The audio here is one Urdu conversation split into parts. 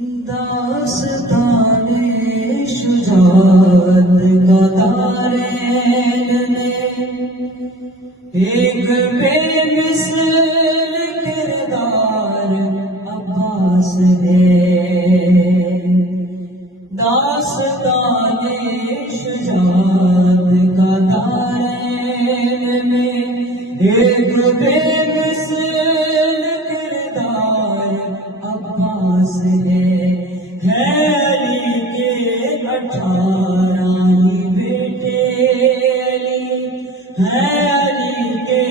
داستان شجاعت کا دارین میں ایک بے مثل کردار عباس ہے۔ داستان شجاعت کا دارین میں ایک بے مثل کردار عباس ہے۔ علی کے 18 ہی بیٹے، علی کے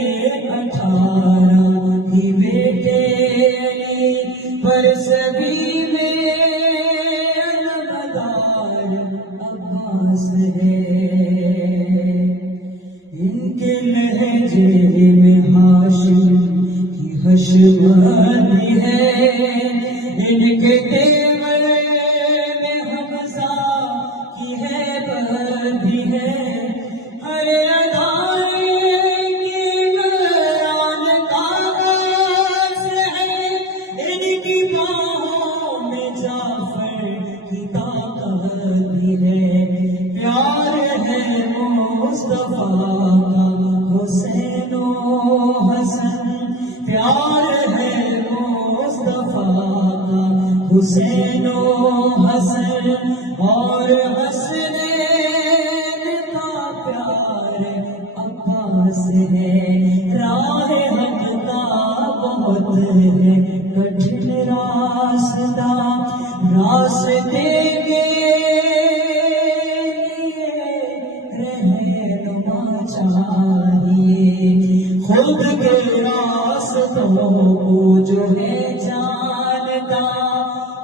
18 ہی بیٹے، پر سبھی میں علمدار عباس ہے۔ ان کے لہجے میں ہاشم کی حشمت ہے، ان کے تیور میں حمزہ کی ہیبت بھی ہے۔ ہر ادائے کی نوران کاغذ ہے، ان کی باہوں میں جعفر کی طاقت بھی ہے۔ پیار ہے مصطفیٰ کا حسین و حسن، پیار ہے مصطفیٰ کا حسین و حسن، اور حسنین کا پیار عباس ہے۔ راہ حق کا بہت ہے کٹھن راستہ، راستے کے رہنما چاہیے، خود کے راستوں کو جو ہے جانتا،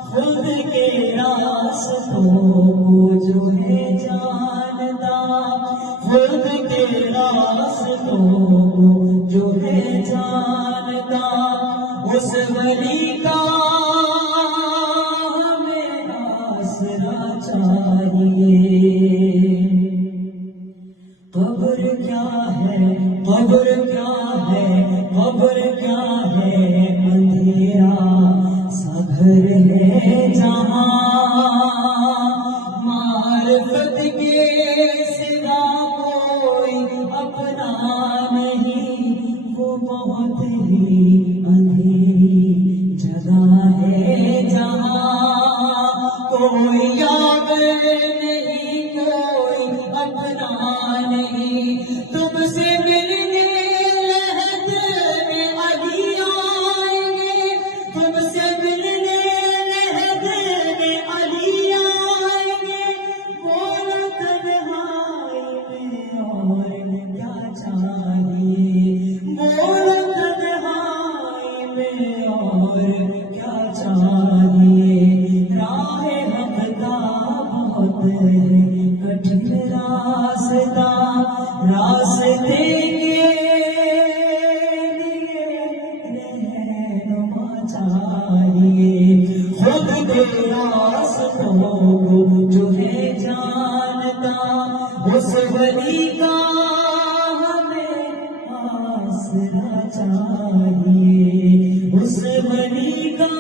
خود کے راستوں کو جو ہے جانتا، خود کے راستوں کو جو ہے جانتا، اس ولی کا ہمیں آسرا چاہیے۔ قبر کیا ہے، قبر کیا ہے، قبر کیا ہے، اندھیرا سا گھر ہے جہاں معرفت کے سوا کوئی اپنا نہیں، وہ بہت ہی اندھیری جگہ ہے جہاں کوئی یاد نہیں، کوئی اپنا نہیں۔ تم سے ملنے لحد میں علی آئیں گے، تم سے ملنے لحد میں علی آئیں گے، بولو تنہائی میں اور کیا چاہیے، بولو تنہائی میں اور کیا چاہیے۔ راہ حق کا بہت ہے کٹھن راستہ، راستے کے لیے رہنما چاہیے، خود کے راستوں کو جو ہے جانتا، اس ولی کا ہمیں آسرا چاہیے، اس ولی کا